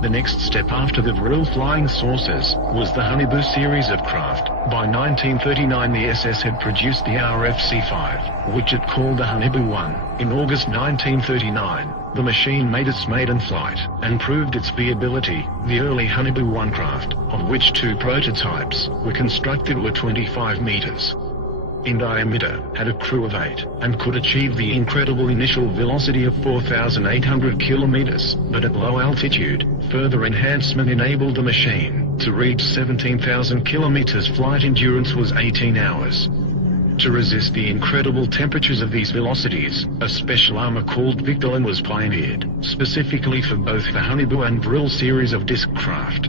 The next step after the Vril flying saucers was the Honeyboo series of craft. By 1939 the SS had produced the RFC-5, which it called the Honeyboo 1. In August 1939, the machine made its maiden flight, and proved its viability. The early Honeyboo 1 craft, of which 2 prototypes were constructed, were 25 meters in diameter, had a crew of 8, and could achieve the incredible initial velocity of 4,800 kilometers, but at low altitude, further enhancement enabled the machine to reach 17,000 kilometers. Flight endurance was 18 hours. To resist the incredible temperatures of these velocities, a special armor called Victolan was pioneered, specifically for both the Honeyboo and Vril series of disc craft.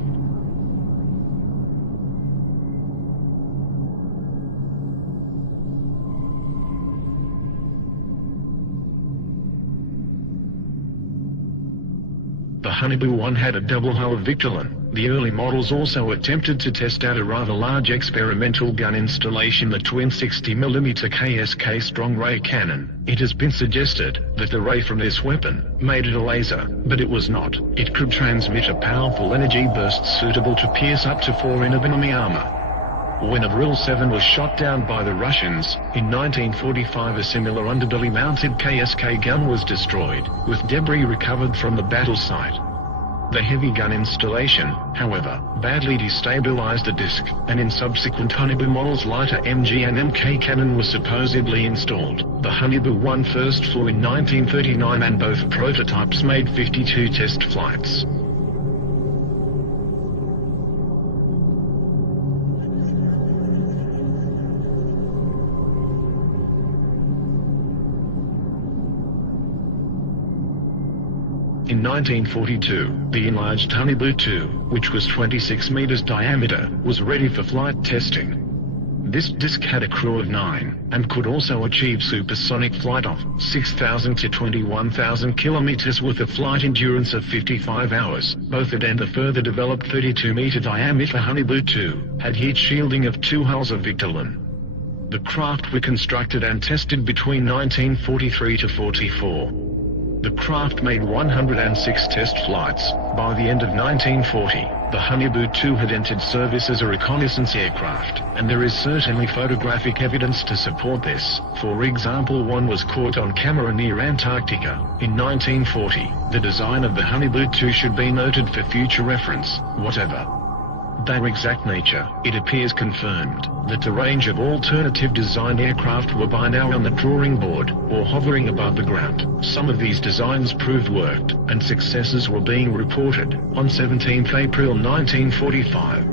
The Honeyboo 1 had a double hull of Victolan. The early models also attempted to test out a rather large experimental gun installation, the twin 60mm KSK strong ray cannon. It has been suggested that the ray from this weapon made it a laser, but it was not. It could transmit a powerful energy burst suitable to pierce up to 4 in of enemy armor. When a Vril 7 was shot down by the Russians, in 1945 a similar underbelly-mounted KSK gun was destroyed, with debris recovered from the battle site. The heavy gun installation, however, badly destabilized the disc, and in subsequent Honeyboo models lighter MG and MK cannon was supposedly installed. The Honeyboo 1 first flew in 1939 and both prototypes made 52 test flights. In 1942, the enlarged Honeyboo 2, which was 26 meters diameter, was ready for flight testing. This disc had a crew of 9, and could also achieve supersonic flight of 6,000 to 21,000 kilometers with a flight endurance of 55 hours. Both it and the further developed 32-meter diameter Honeyboo 2 had heat shielding of 2 hulls of Victolan. The craft were constructed and tested between 1943 to 44. The craft made 106 test flights. By the end of 1940, the Honeyboo 2 had entered service as a reconnaissance aircraft, and there is certainly photographic evidence to support this. For example, one was caught on camera near Antarctica in 1940. The design of the Honeyboo 2 should be noted for future reference. Whatever their exact nature, it appears confirmed that a range of alternative design aircraft were by now on the drawing board, or hovering above the ground. Some of these designs proved worked, and successes were being reported. On 17 April 1945,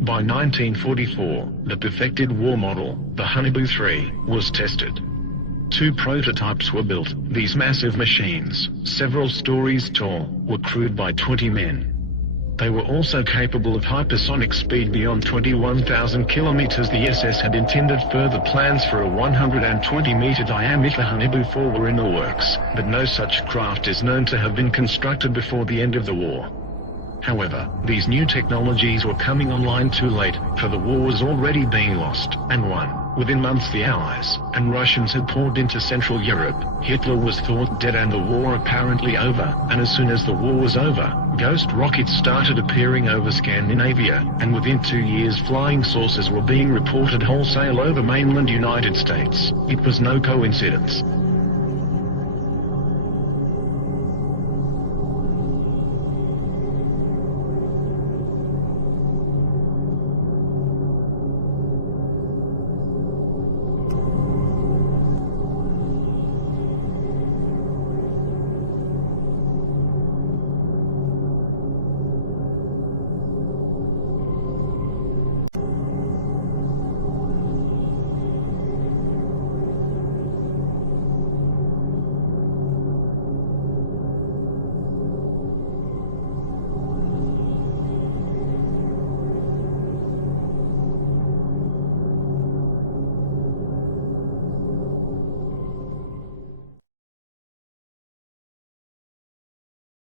by 1944, the perfected war model, the Honeyboo 3, was tested. 2 prototypes were built. These massive machines, several stories tall, were crewed by 20 men. They were also capable of hypersonic speed beyond 21,000 kilometers. The SS had intended further plans for a 120-meter diameter Honeyboo 4 were in the works, but no such craft is known to have been constructed before the end of the war. However, these new technologies were coming online too late, for the war was already being lost and won. Within months the Allies and Russians had poured into Central Europe. Hitler was thought dead and the war apparently over, and as soon as the war was over, ghost rockets started appearing over Scandinavia, and within 2 years flying saucers were being reported wholesale over mainland United States. It was no coincidence